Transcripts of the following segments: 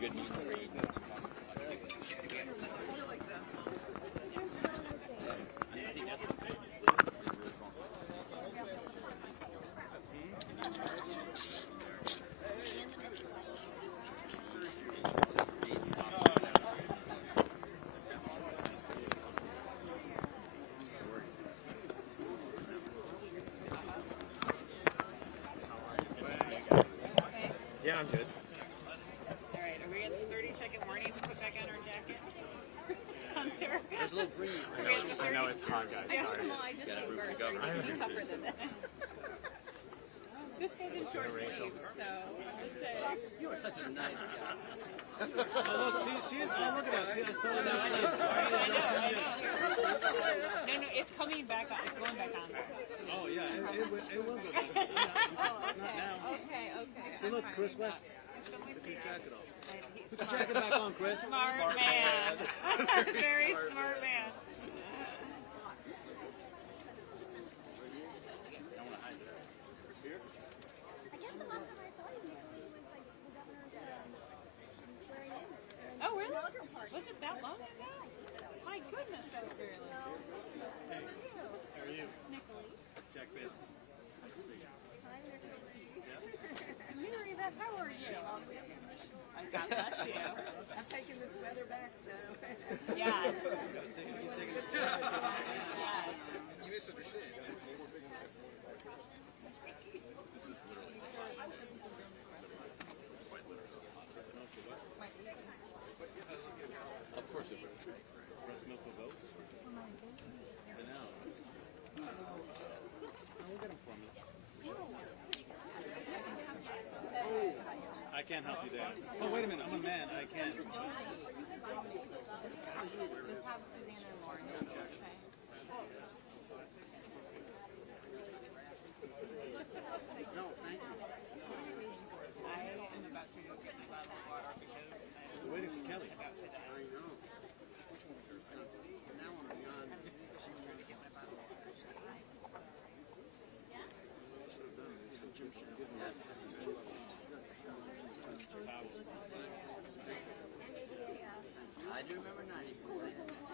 Good news. Yeah, I'm good. All right, are we at the 30-second warning to put back on our jackets? Hunter? There's a little breeze. I know it's hot, guys. Sorry. Come on, I just gave birth. You're going to be tougher than this. This guy's in short sleeves, so I'm going to say... You're such a nice guy. Oh, look, she's look at us. See, I started out. I know. No, it's coming back on. It's going back on. Oh, yeah, it will go back. Not now. Okay. See, look, Chris West took his jacket off. Put your jacket back on, Chris. Smart man. Very smart man. Oh, really? Was it that long ago? My goodness, that was very long. How are you? Jack Bale. Mary Beth, how are you? God bless you. I'm taking this weather back, though. Yeah. You misunderstand. This is literally quite literally. Of course it will. Breast milk for votes? Been out. No, we'll get them for me. I can't help you there. Oh, wait a minute. I'm a man. I can't. Just have Suzanne and Lauren. Okay. No, thank you. I am about to go get my bottle of water because We're waiting for Kelly. I know. Now I'm beyond. Yes. I do remember 94.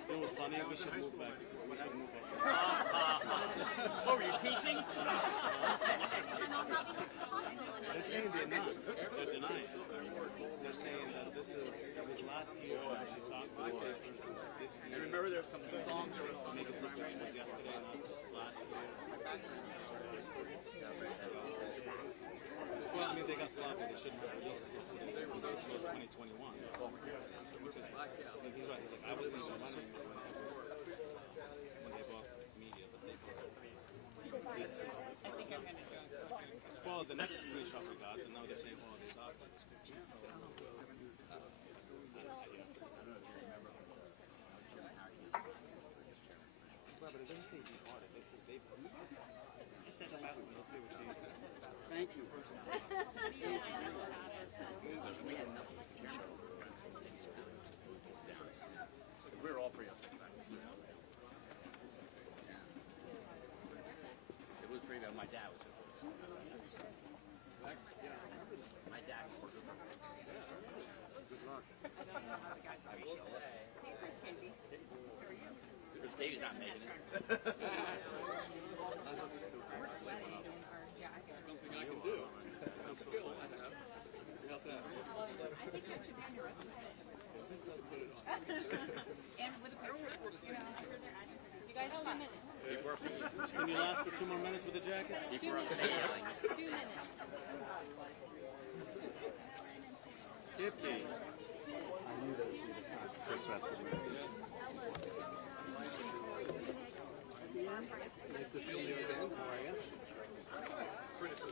It was funny. We should move back. We should move back. Oh, were you teaching? They're saying they're not. They're denying. They're saying that it was last year when she talked to the papers, and this I year. remember there's some songs that were To make it look like it was yesterday, not last year. Well, I mean, they got sloppy. They shouldn't have released it yesterday. They released it in 2021. Which is, he's right. He's like, I wasn't even running when they bought media, but they bought this. I think I'm going to go. Well, the next screenshot we got, and now they're saying, oh, they thought that. Well, but it doesn't say he bought it. This is they bought it. It said about Let's see what she. Thank you. First of all. We had nothing to care about. We were all pretty upset about it. It was pretty bad. My dad was My dad worked with Good luck. I don't know how the guys are reaching today. Hey, Chris Casey. Chris Davies not making it. We're sweating in our jackets. Something I can do. Some skill I have. How's that? I think that should be on your resume. And with a picture. You guys have 2 minutes. Can you last for 2 more minutes with the jacket? 2 minutes. 2 minutes. Kipke. Chris West. Nice to see you again. How are you?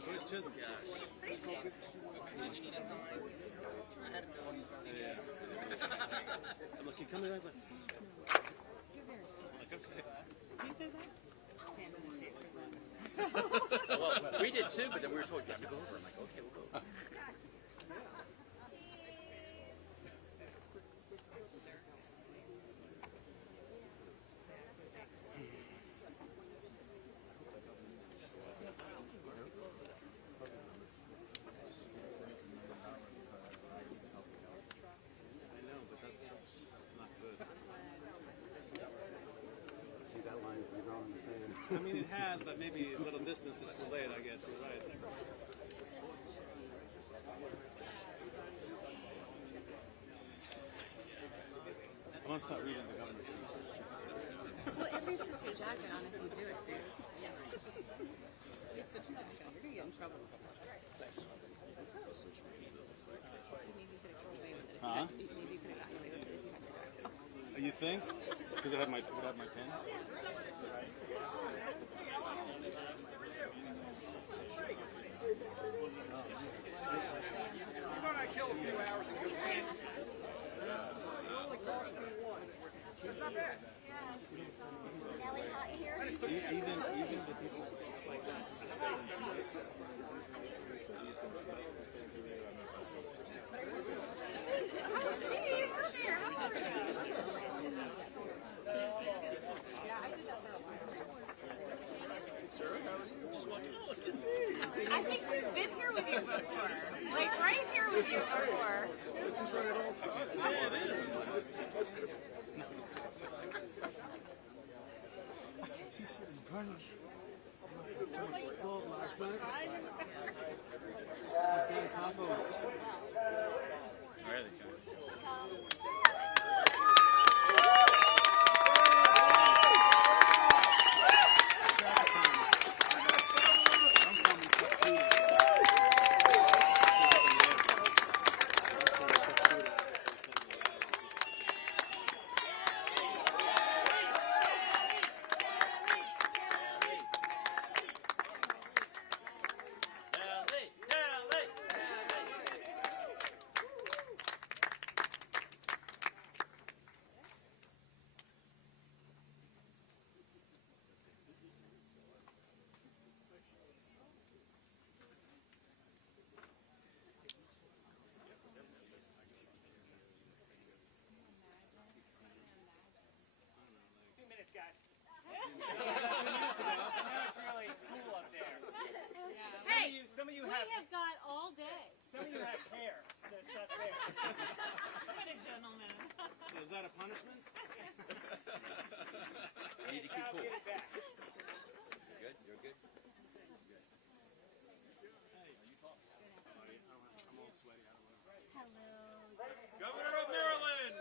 Where's Chisholm? Yeah. Look, he comes in, I was like, okay. Who said that? Sam in the shape for them. Well, we did too, but then we were told you have to go over. I'm like, okay, we'll go. has, but maybe a little distance is too late, I guess. You're right. I want to start reading the governor's speech. Well, at least put your jacket on if you do it, dude. Yeah. Just put your jacket on. You're gonna get in trouble. Maybe you could have gotten away with it. Huh? Maybe you could have gotten away with it if you had your jacket on. You think? Because it would have my pen? Even the people like I think we've been here with you before. Like right here with you before. this is where it all starts. Some of you have got all day. Some of you have hair. That's not fair. What a gentleman. So is that a punishment? You need to keep cool. Get it back. You're good? You're good? I'm all sweaty. I don't know. Hello. Governor of Maryland!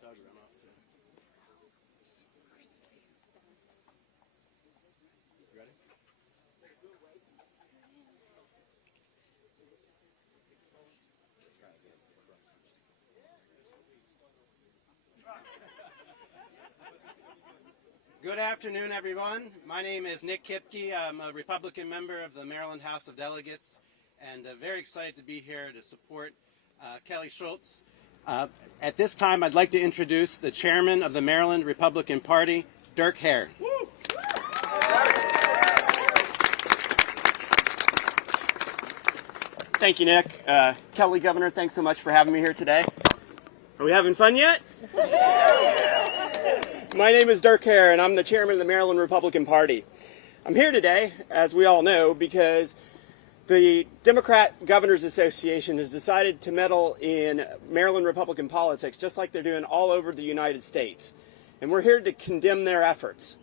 Doug ran off too. You ready? Good afternoon, everyone. My name is Nick Kipke. I'm a Republican member of the Maryland House of Delegates, and very excited to be here to support Kelly Schulz. At this time, I'd like to introduce the chairman of the Maryland Republican Party, Dirk Hare. Thank you, Nick. Kelly, Governor, thanks so much for having me here today. Are we having fun yet? My name is Dirk Hare, and I'm the chairman of the Maryland Republican Party. I'm here today, as we all know, because the Democrat Governors Association has decided to meddle in Maryland Republican politics, just like they're doing all over the United States. And we're here to condemn their efforts.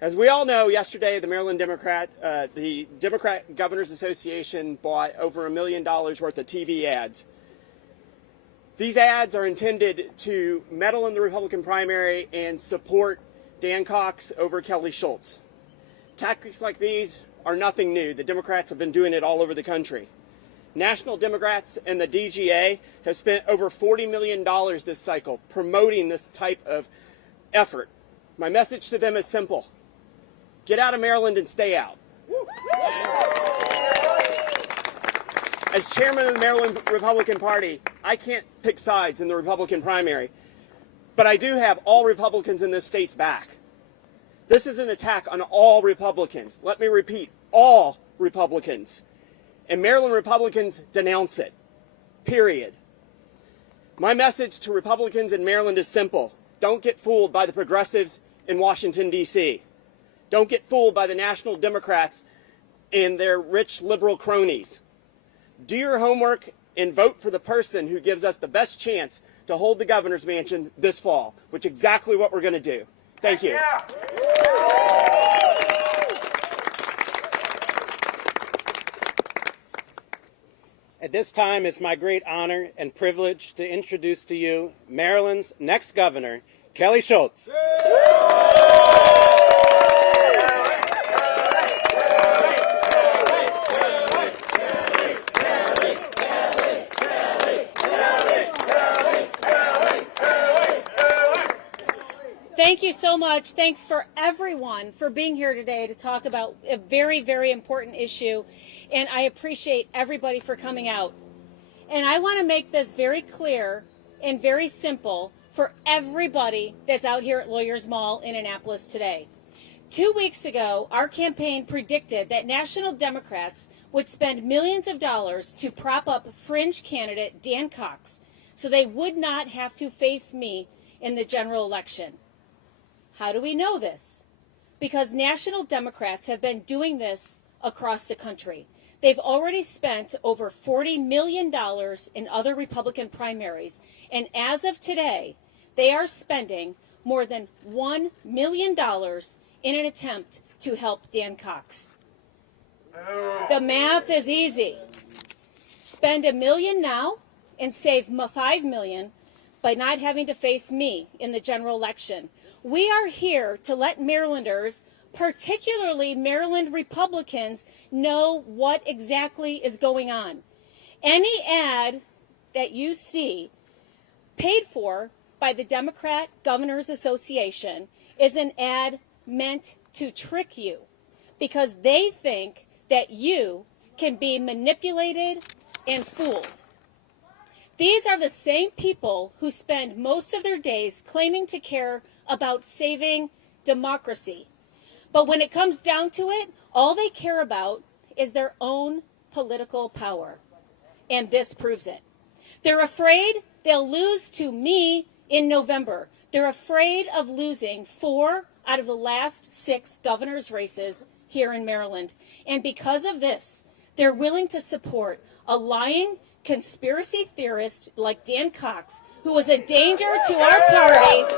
As we all know, yesterday the Democrat Governors Association bought over $1 million worth of TV ads. These ads are intended to meddle in the Republican primary and support Dan Cox over Kelly Schulz. Tactics like these are nothing new. The Democrats have been doing it all over the country. National Democrats and the DGA have spent over $40 million this cycle promoting this type of effort. My message to them is simple. Get out of Maryland and stay out. As chairman of the Maryland Republican Party, I can't pick sides in the Republican primary, but I do have all Republicans in this state's back. This is an attack on all Republicans. Let me repeat, all Republicans. And Maryland Republicans denounce it. Period. My message to Republicans in Maryland is simple. Don't get fooled by the progressives in Washington, D.C. Don't get fooled by the National Democrats and their rich liberal cronies. Do your homework and vote for the person who gives us the best chance to hold the governor's mansion this fall, which is exactly what we're going to do. Thank you. At this time, it's my great honor and privilege to introduce to you Maryland's next governor, Kelly Schulz. Thank you so much. Thanks for everyone for being here today to talk about a very, very important issue. And I appreciate everybody for coming out. And I want to make this very clear and very simple for everybody that's out here at Lawyers Mall in Annapolis today. 2 weeks ago, our campaign predicted that national Democrats would spend millions of dollars to prop up fringe candidate Dan Cox so they would not have to face me in the general election. How do we know this? Because national Democrats have been doing this across the country. They've already spent over $40 million in other Republican primaries, and as of today, they are spending more than $1 million in an attempt to help Dan Cox. The math is easy. Spend $1 million now and save $5 million by not having to face me in the general election. We are here to let Marylanders, particularly Maryland Republicans, know what exactly is going on. Any ad that you see paid for by the Democrat Governors Association is an ad meant to trick you because they think that you can be manipulated and fooled. These are the same people who spend most of their days claiming to care about saving democracy. But when it comes down to it, all they care about is their own political power. And this proves it. They're afraid they'll lose to me in November. They're afraid of losing 4 out of the last 6 governor's races here in Maryland. And because of this, they're willing to support a lying conspiracy theorist like Dan Cox, who is a danger to our party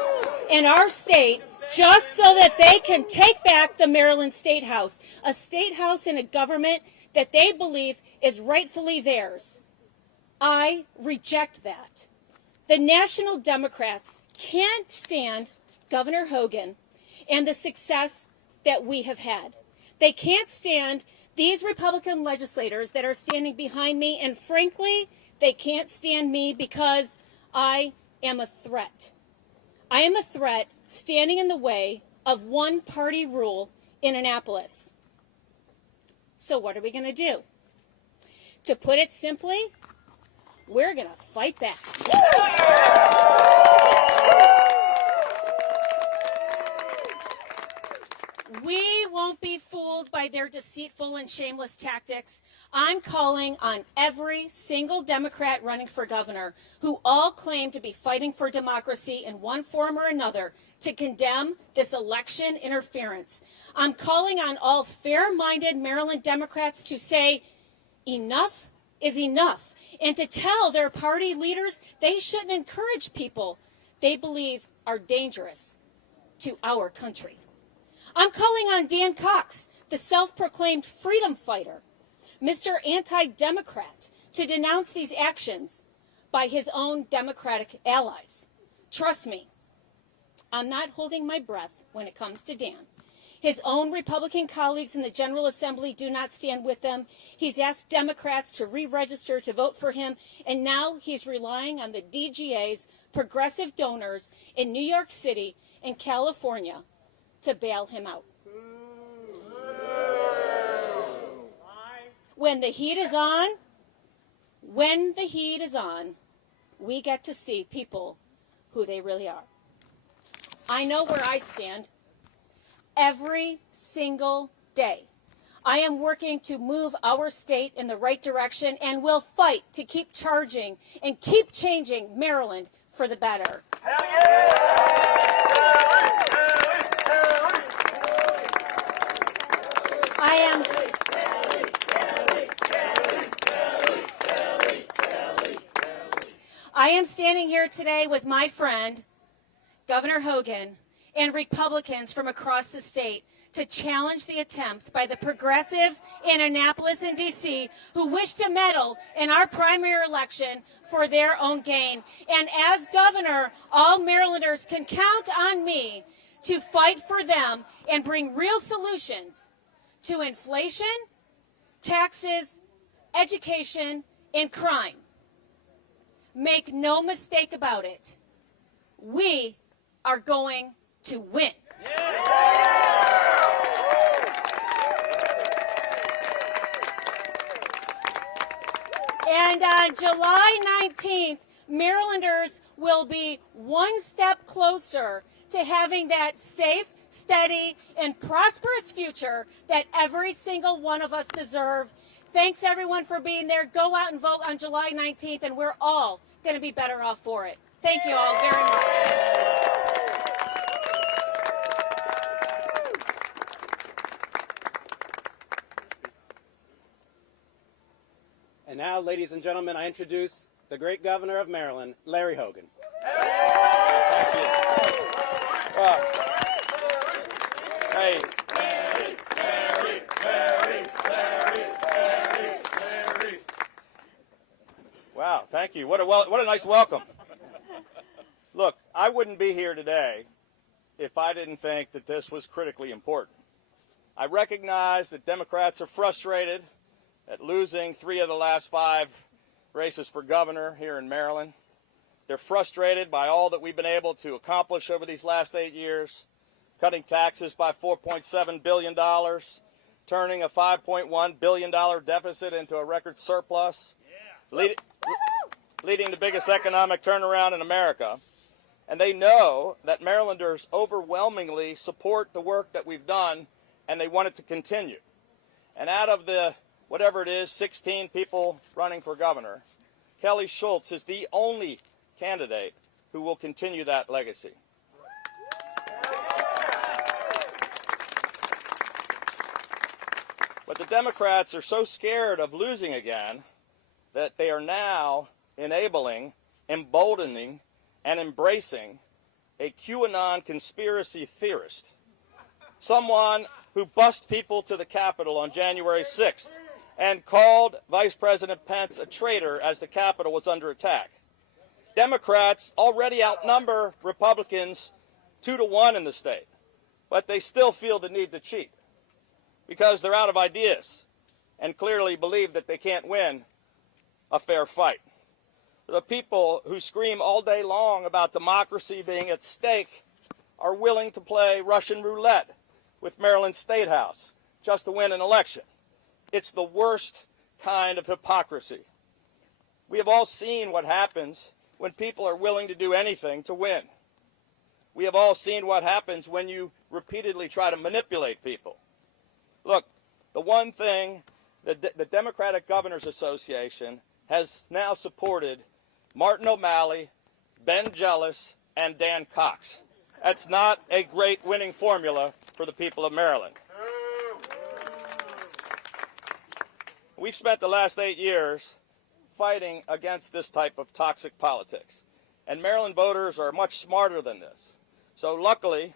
and our state, just so that they can take back the Maryland State House, a state house and a government that they believe is rightfully theirs. I reject that. The National Democrats can't stand Governor Hogan and the success that we have had. They can't stand these Republican legislators that are standing behind me, and frankly, they can't stand me because I am a threat. I am a threat standing in the way of one-party rule in Annapolis. So what are we going to do? To put it simply, we're going to fight back. We won't be fooled by their deceitful and shameless tactics. I'm calling on every single Democrat running for governor who all claim to be fighting for democracy in one form or another to condemn this election interference. I'm calling on all fair-minded Maryland Democrats to say enough is enough and to tell their party leaders they shouldn't encourage people they believe are dangerous to our country. I'm calling on Dan Cox, the self-proclaimed freedom fighter, Mr. Anti-Democrat, to denounce these actions by his own Democratic allies. Trust me, I'm not holding my breath when it comes to Dan. His own Republican colleagues in the General Assembly do not stand with them. He's asked Democrats to re-register to vote for him, and now he's relying on the DGA's progressive donors in New York City and California to bail him out. When the heat is on, we get to see people who they really are. I know where I stand every single day. I am working to move our state in the right direction and will fight to keep charging and keep changing Maryland for the better. I am standing here today with my friend, Governor Hogan, and Republicans from across the state to challenge the attempts by the progressives in Annapolis and D.C. who wish to meddle in our primary election for their own gain. And as governor, all Marylanders can count on me to fight for them and bring real solutions to inflation, taxes, education, and crime. Make no mistake about it. We are going to win. And on July 19th, Marylanders will be one step closer to having that safe, steady, and prosperous future that every single one of us deserve. Thanks, everyone, for being there. Go out and vote on July 19th, and we're all going to be better off for it. Thank you all very much. And now, ladies and gentlemen, I introduce the great governor of Maryland, Larry Hogan. Thank you. Hey. Wow, thank you. What a nice welcome. Look, I wouldn't be here today if I didn't think that this was critically important. I recognize that Democrats are frustrated at losing 3 of the last 5 races for governor here in Maryland. They're frustrated by all that we've been able to accomplish over these last 8 years, cutting taxes by $4.7 billion, turning a $5.1 billion deficit into a record surplus, leading the biggest economic turnaround in America. And they know that Marylanders overwhelmingly support the work that we've done, and they want it to continue. And out of the, whatever it is, 16 people running for governor, Kelly Schulz is the only candidate who will continue that legacy. But the Democrats are so scared of losing again that they are now enabling, emboldening, and embracing a QAnon conspiracy theorist, someone who bussed people to the Capitol on January 6th and called Vice President Pence a traitor as the Capitol was under attack. Democrats already outnumber Republicans 2-1 in the state, but they still feel the need to cheat because they're out of ideas and clearly believe that they can't win a fair fight. The people who scream all day long about democracy being at stake are willing to play Russian roulette with Maryland State House just to win an election. It's the worst kind of hypocrisy. We have all seen what happens when people are willing to do anything to win. We have all seen what happens when you repeatedly try to manipulate people. Look, the one thing the Democratic Governors Association has now supported Martin O'Malley, Ben Jealous, and Dan Cox. That's not a great winning formula for the people of Maryland. We've spent the last 8 years fighting against this type of toxic politics, and Maryland voters are much smarter than this. So luckily,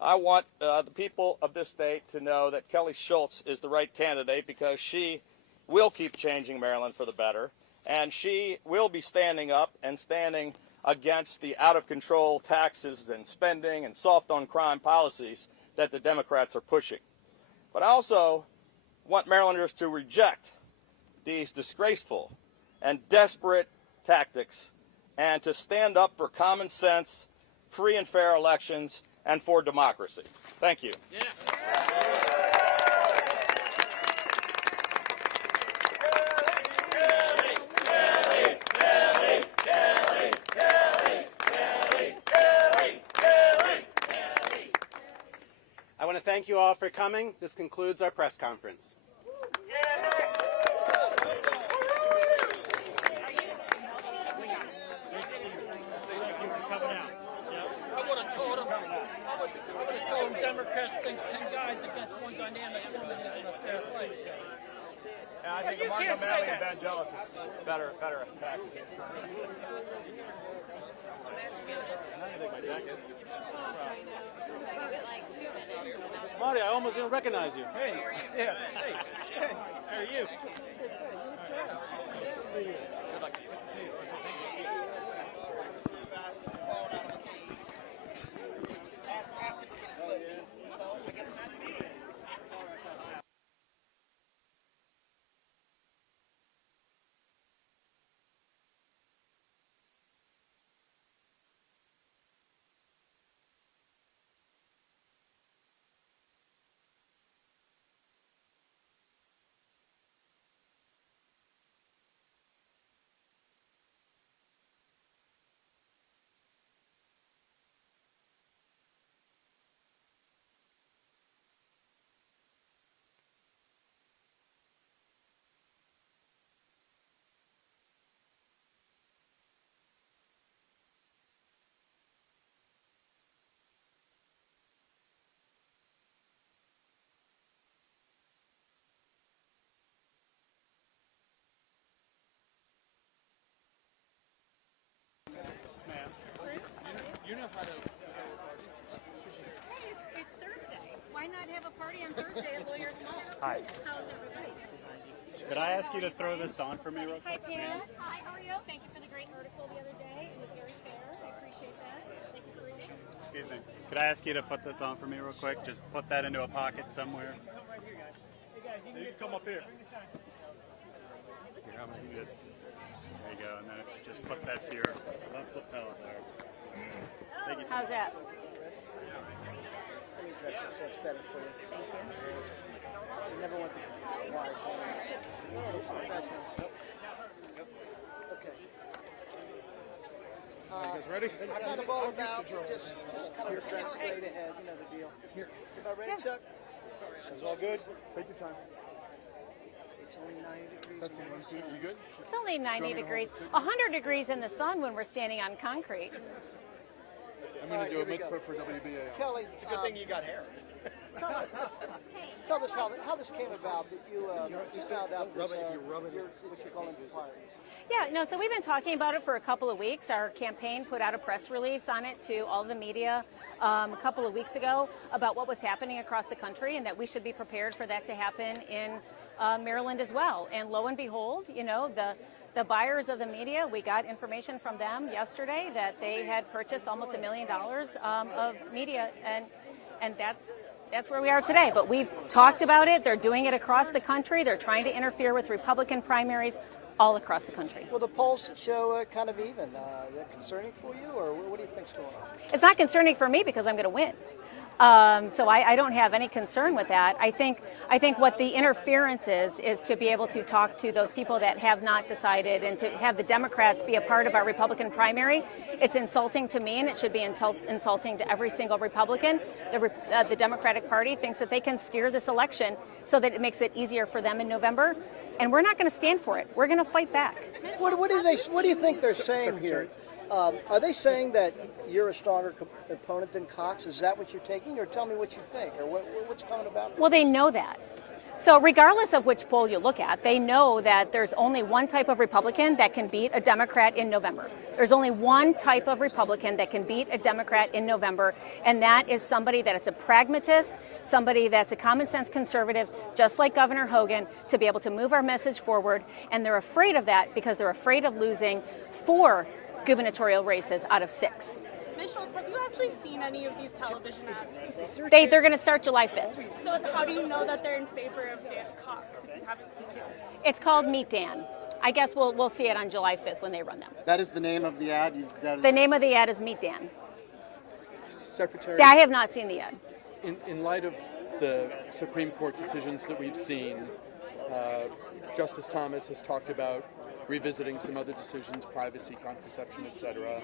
I want the people of this state to know that Kelly Schulz is the right candidate because she will keep changing Maryland for the better. And she will be standing up and standing against the out-of-control taxes and spending and soft-on-crime policies that the Democrats are pushing. But I also want Marylanders to reject these disgraceful and desperate tactics and to stand up for common sense, free and fair elections, and for democracy. Thank you. Yeah. I want to thank you all for coming. This concludes our press conference. I would have told him Democrats think 10 guys against one dynamic woman isn't a fair fight. I think among the Maryland evangelists is better attack. Marty, I almost didn't recognize you. Hey, yeah, hey, how are you? Nice to see you. Good luck. You know how to. Hey, it's Thursday. Why not have a party on Thursday at Lawyers Mall? Hi. How's everybody? Could I ask you to throw this on for me real Hi, quick? Pat. Hi, how are you? Thank you for the great article the other day. It was very fair. I appreciate that. Thank you for reading. Excuse me. Could I ask you to put this on for me real quick? Just put that into a pocket somewhere. You can come up here. Here, I'm gonna do this. There you go. And then if you just put that to your left lapel there. Thank you so How's much. that? That's better for you. Thank you. You never want the wires hanging. No, it's professional. Okay. You guys ready? It's kind of all about just kind of dress straight ahead. You know the deal. Here. You about ready, Chuck? It's all good. Take your time. It's only 90 degrees. You good? It's only 90 degrees. 100 degrees in the sun when we're standing on concrete. I'm going to do a mitzvah for WBFF. Kelly, It's a good thing you got hair. tell us how this came about. That you just found out this, what you call inquiries. Yeah, no, so we've been talking about it for a couple of weeks. Our campaign put out a press release on it to all the media a couple of weeks ago about what was happening across the country and that we should be prepared for that to happen in Maryland as well. And lo and behold, you know, the buyers of the media, we got information from them yesterday that they had purchased almost $1 million of media, and that's where we are today. But we've talked about it. They're doing it across the country. They're trying to interfere with Republican primaries all across the country. Well, the polls show kind of even. Is that concerning for you, or what do you think's going on? It's not concerning for me because I'm going to win. So I don't have any concern with that. I think what the interference is to be able to talk to those people that have not decided and to have the Democrats be a part of our Republican primary. It's insulting to me, and it should be insulting to every single Republican. The Democratic Party thinks that they can steer this election so that it makes it easier for them in November, and we're not going to stand for it. We're going to fight back. What do you think they're saying here? Are they saying that you're a stronger opponent than Cox? Is that what you're taking? Or tell me what you think, or what's coming about? Well, they know that. So regardless of which poll you look at, they know that there's only one type of Republican that can beat a Democrat in November. There's only one type of Republican that can beat a Democrat in November, and that is somebody that is a pragmatist, somebody that's a common sense conservative, just like Governor Hogan, to be able to move our message forward. And they're afraid of that because they're afraid of losing 4 gubernatorial races out of 6. Ms. Schulz, have you actually seen any of these television ads? They're going to start July 5th. So how do you know that they're in favor of Dan Cox if you haven't seen it? It's called Meet Dan. I guess we'll see it on July 5th when they run them. That is the name of the ad? The name of the ad is Meet Dan. Secretary, I have not seen the ad. in light of the Supreme Court decisions that we've seen, Justice Thomas has talked about revisiting some other decisions, privacy, contraception, etc.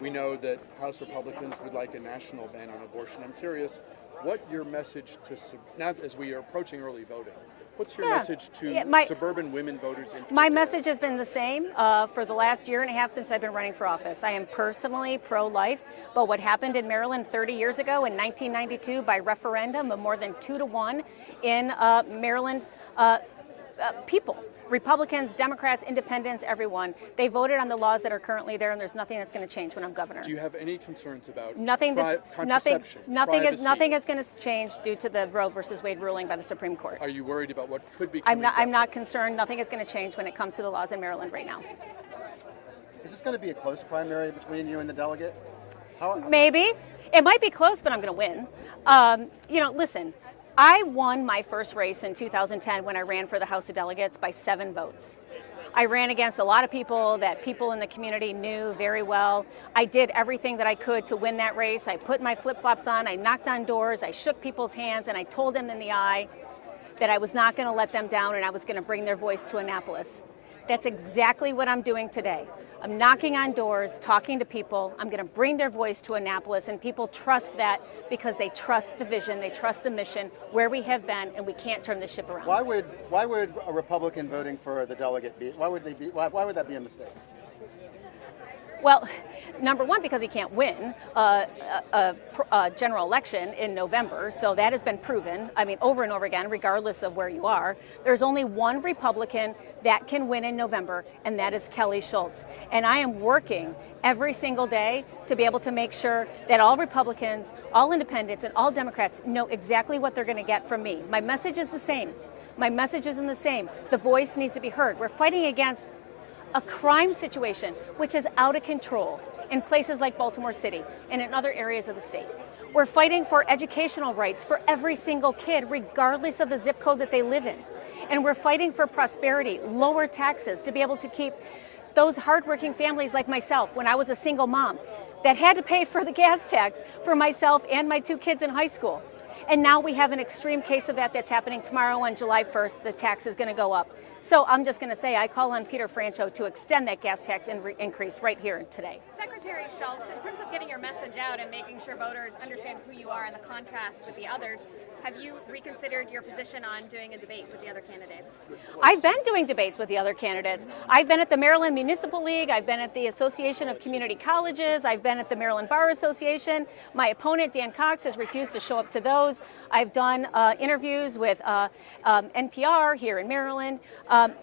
We know that House Republicans would like a national ban on abortion. I'm curious what your message to, now as we are approaching early voting, what's your message to suburban women voters in particular? My message has been the same for the last year and a half since I've been running for office. I am personally pro-life, but what happened in Maryland 30 years ago in 1992 by referendum of more than 2-1 in Maryland, people, Republicans, Democrats, Independents, everyone, they voted on the laws that are currently there, and there's nothing that's going to change when I'm governor. Do you have any concerns about nothing is going to change due to the Roe versus Wade ruling by the Supreme Court. Are you worried about what could be I'm not concerned. Nothing is going to change when it comes to the laws in Maryland right now. Is this going to be a close primary between you and the delegate? Maybe. It might be close, but I'm going to win. Listen, I won my first race in 2010 when I ran for the House of Delegates by 7 votes. I ran against a lot of people that people in the community knew very well. I did everything that I could to win that race. I put my flip-flops on, I knocked on doors, I shook people's hands, and I told them in the eye that I was not going to let them down and I was going to bring their voice to Annapolis. That's exactly what I'm doing today. I'm knocking on doors, talking to people. I'm going to bring their voice to Annapolis, and people trust that because they trust the vision, they trust the mission, where we have been, and we can't turn the ship around. Why would a Republican voting for the delegate be? Why would that be a mistake? Well, number one, because he can't win a general election in November, so that has been proven, over and over again, regardless of where you are. There's only one Republican that can win in November, and that is Kelly Schulz. And I am working every single day to be able to make sure that all Republicans, all Independents, and all Democrats know exactly what they're going to get from me. My message is the same. My message isn't the same. The voice needs to be heard. We're fighting against a crime situation which is out of control in places like Baltimore City and in other areas of the state. We're fighting for educational rights for every single kid, regardless of the zip code that they live in. And we're fighting for prosperity, lower taxes, to be able to keep those hardworking families like myself, when I was a single mom, that had to pay for the gas tax for myself and my 2 kids in high school. And now we have an extreme case of that's happening tomorrow on July 1st. The tax is going to go up. So I'm just going to say I call on Peter Francho to extend that gas tax increase right here today. Secretary Schulz, in terms of getting your message out and making sure voters understand who you are and the contrast with the others, have you reconsidered your position on doing a debate with the other candidates? I've been doing debates with the other candidates. I've been at the Maryland Municipal League. I've been at the Association of Community Colleges. I've been at the Maryland Bar Association. My opponent, Dan Cox, has refused to show up to those. I've done interviews with NPR here in Maryland.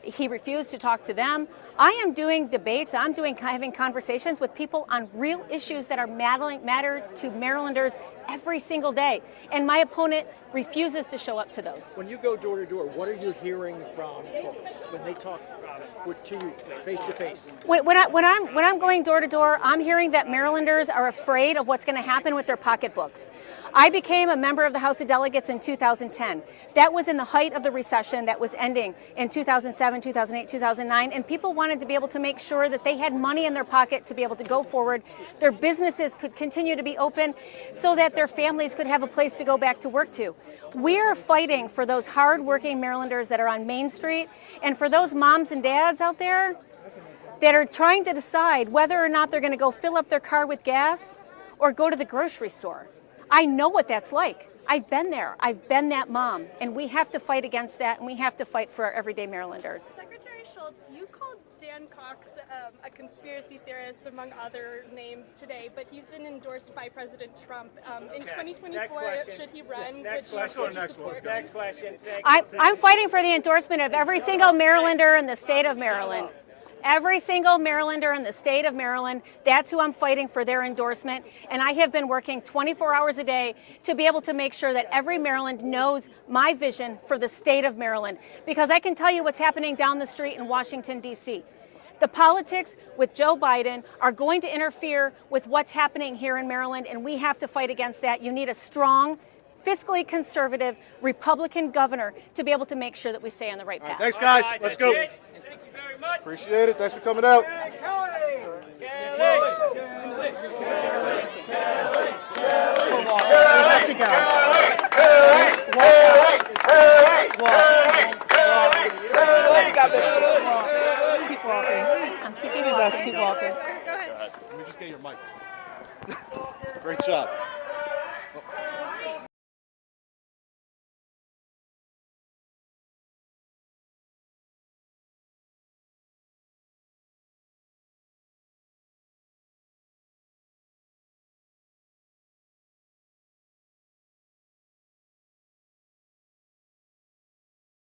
He refused to talk to them. I am doing debates. I'm having conversations with people on real issues that are matter to Marylanders every single day. And my opponent refuses to show up to those. When you go door to door, what are you hearing from folks when they talk to you face to face? When I'm going door to door, I'm hearing that Marylanders are afraid of what's going to happen with their pocketbooks. I became a member of the House of Delegates in 2010. That was in the height of the recession that was ending in 2007, 2008, 2009, and people wanted to be able to make sure that they had money in their pocket to be able to go forward. Their businesses could continue to be open so that their families could have a place to go back to work to. We're fighting for those hardworking Marylanders that are on Main Street, and for those moms and dads out there that are trying to decide whether or not they're going to go fill up their car with gas or go to the grocery store. I know what that's like. I've been there. I've been that mom, and we have to fight against that, and we have to fight for our everyday Marylanders. Secretary Schulz, you called Dan Cox a conspiracy theorist, among other names, today, but he's been endorsed by President Trump. In 2024, should he run? Next question. I'm fighting for the endorsement of every single Marylander in the state of Maryland. Every single Marylander in the state of Maryland, that's who I'm fighting for their endorsement. And I have been working 24 hours a day to be able to make sure that every Maryland knows my vision for the state of Maryland. Because I can tell you what's happening down the street in Washington, D.C. The politics with Joe Biden are going to interfere with what's happening here in Maryland, and we have to fight against that. You need a strong, fiscally conservative Republican governor to be able to make sure that we stay on the right path. Thanks, guys. Let's go. Appreciate it. Thanks for coming out. Keep walking. Mike. Great job.